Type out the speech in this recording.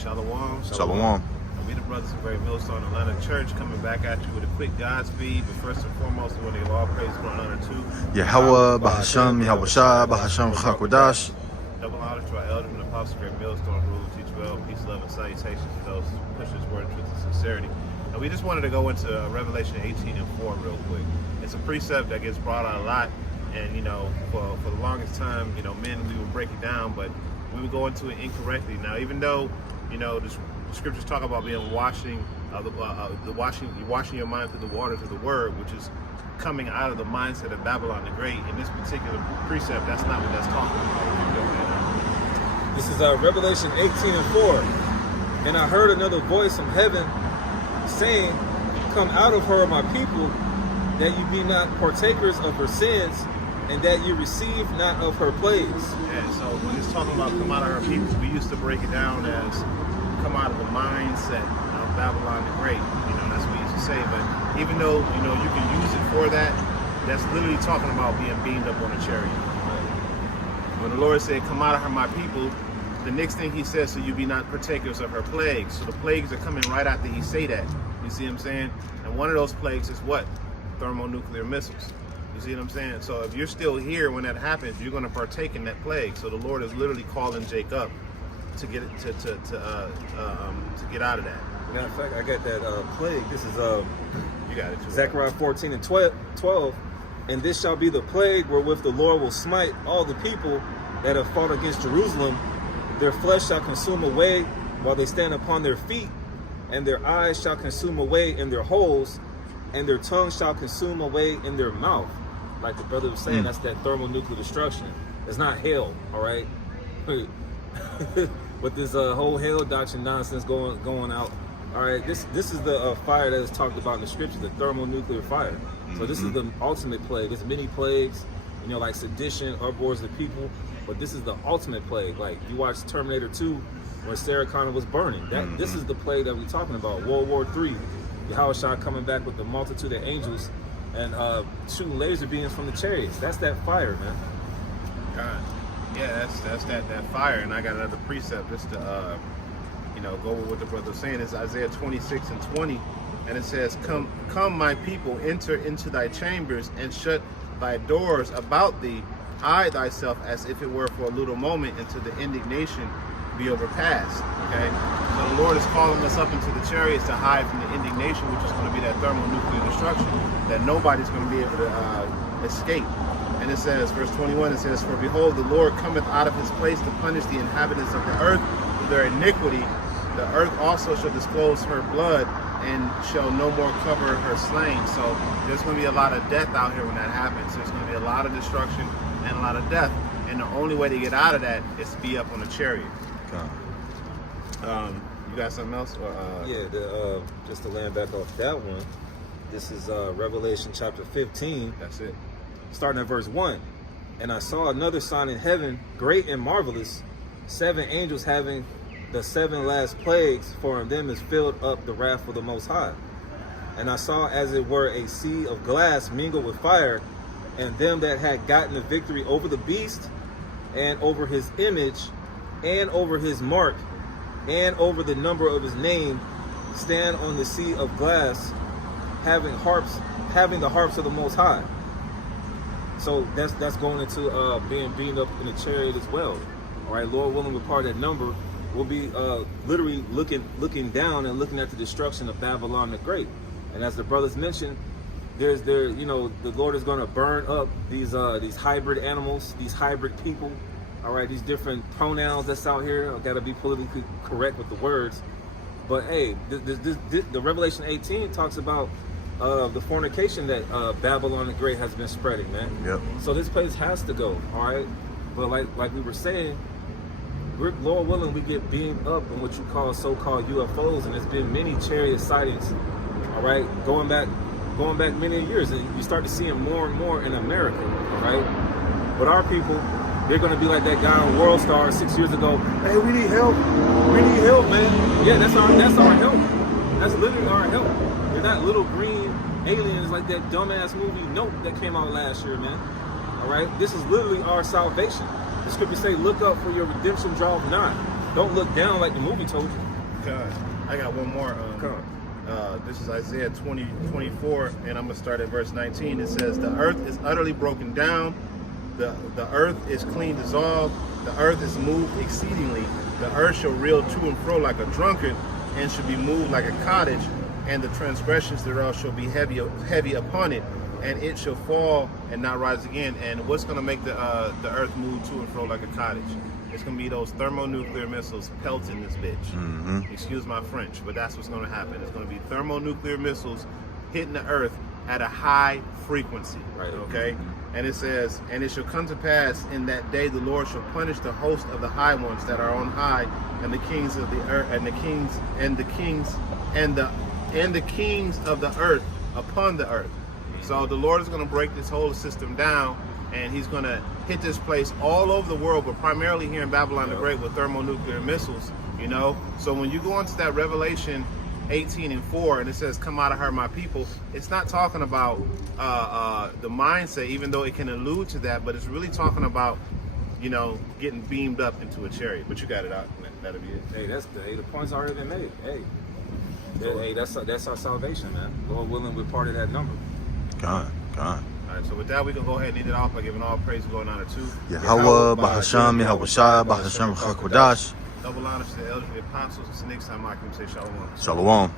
Shalom. Shalom. We the brothers of Great Millstone Atlanta Church coming back at you with a quick Godspeed. But first and foremost, we want to give all praise and honor to Yahweh, Bahasham, Yahushua, Bahasham, Chakodash. Double honor to our elders and apostles of Great Millstone, rule, teach well, peace, love, and salutations to those who push this word of truth and sincerity. And we just wanted to go into Revelation 18 and 4 real quick. It's a precept that gets brought out a lot. And, for the longest time, men, we would break it down, but we would go into it incorrectly. Now, even though, the scriptures talk about being washing your mind through the waters of the word, which is coming out of the mindset of Babylon the Great. In this particular precept, that's not what that's talking about. This is Revelation 18 and 4. And I heard another voice from heaven saying, "Come out of her, my people, that you be not partakers of her sins, and that you receive not of her plagues." And so when it's talking about come out of her people, we used to break it down as come out of the mindset of Babylon the Great. That's what we used to say. But even though, you can use it for that, that's literally talking about being beamed up on a chariot. When the Lord said, come out of her, my people, the next thing he says, so you be not partakers of her plagues. So the plagues are coming right after he say that. You see what I'm saying? And one of those plagues is what? Thermonuclear missiles. You see what I'm saying? So if you're still here when that happens, you're going to partake in that plague. So the Lord is literally calling Jacob to get it to get out of that. Matter of fact, I got that plague. This is You got it too. Zechariah 14 and 12. And this shall be the plague wherewith the Lord will smite all the people that have fought against Jerusalem. Their flesh shall consume away while they stand upon their feet, and their eyes shall consume away in their holes, and their tongue shall consume away in their mouth. Like the brother was saying, that's that thermonuclear destruction. It's not hell, all right? But this whole hell doctrine nonsense going out. All right, this is the fire that is talked about in the scripture, the thermonuclear fire. So this is the ultimate plague. There's many plagues, like sedition, uproars of the people. But this is the ultimate plague. Like you watch Terminator 2, where Sarah Connor was burning. This is the plague that we're talking about. World War III. Yahushua coming back with the multitude of angels and shooting laser beams from the chariots. That's that fire, man. God. Yeah, that's that fire. And I got another precept just to go with what the brother was saying. It's Isaiah 26 and 20. And it says, Come my people, enter into thy chambers and shut thy doors about thee. Hide thyself as if it were for a little moment until the indignation be overpassed. Okay? So the Lord is calling us up into the chariots to hide from the indignation, which is going to be that thermonuclear destruction that nobody's going to be able to escape. And it says, verse 21, it says, For behold, the Lord cometh out of his place to punish the inhabitants of the earth for their iniquity. The earth also shall disclose her blood and shall no more cover her slain. So there's going to be a lot of death out here when that happens. There's going to be a lot of destruction and a lot of death. And the only way to get out of that is to be up on a chariot. You got something else? Or, just to land back off that one, this is Revelation chapter 15. That's it. Starting at verse 1. And I saw another sign in heaven, great and marvelous, 7 angels having the 7 last plagues, for in them is filled up the wrath of the Most High. And I saw as it were a sea of glass mingled with fire, and them that had gotten the victory over the beast, and over his image, and over his mark, and over the number of his name, stand on the sea of glass, having the harps of the Most High. So that's going into being beaten up in a chariot as well. All right, Lord willing, we're part of that number. We'll be literally looking down and looking at the destruction of Babylon the Great. And as the brothers mentioned, the Lord is going to burn up these hybrid animals, these hybrid people. All right, these different pronouns that's out here. I got to be politically correct with the words. But hey, the Revelation 18 talks about the fornication that Babylon the Great has been spreading, man. Yep. So this place has to go, all right? But like we were saying, Lord willing, we get beamed up in what you call so-called UFOs, and there's been many chariot sightings, all right, going back many years, and you start to see them more and more in America, all right? But our people, they're going to be like that guy on World Star 6 years ago. Hey, we need help. We need help, man. Yeah, that's our help. That's literally our help. They're not little green aliens like that dumbass movie Nope that came out last year, man. All right? This is literally our salvation. The scriptures say, look up for your redemption draweth nigh. Don't look down like the movie told you. God, I got one more. Come. This is Isaiah 20:24, and I'm gonna start at verse 19. It says, "The earth is utterly broken down. The earth is clean dissolved. The earth is moved exceedingly. The earth shall reel to and fro like a drunkard, and shall be moved like a cottage. And the transgressions thereof shall be heavy upon it, and it shall fall and not rise again." And what's gonna make the earth move to and fro like a cottage? It's gonna be those thermonuclear missiles pelting this bitch. Excuse my French, but that's what's gonna happen. It's gonna be thermonuclear missiles hitting the earth at a high frequency. Right. Okay. And it says, "And it shall come to pass in that day the Lord shall punish the host of the high ones that are on high, and the kings of the earth, and the kings of the earth upon the earth." So the Lord is going to break this whole system down, and He's going to hit this place all over the world, but primarily here in Babylon the Great with thermonuclear missiles. You know, so when you go into that Revelation 18:4, and it says, "Come out of her, my people," it's not talking about the mindset, even though it can allude to that, but it's really talking about, you know, getting beamed up into a chariot. But you got it out. That'll be it. Hey, the point's already been made. Hey, that's our salvation, man. Lord willing, we're part of that number. God. All right, so with that, we can go ahead and end it off by giving all praise and going on to Yahweh, Bahasham, Yahweh Shai, Bahasham Chakodash. double honors to the elders, the apostles. Until next time, I can say shalom. Shalom.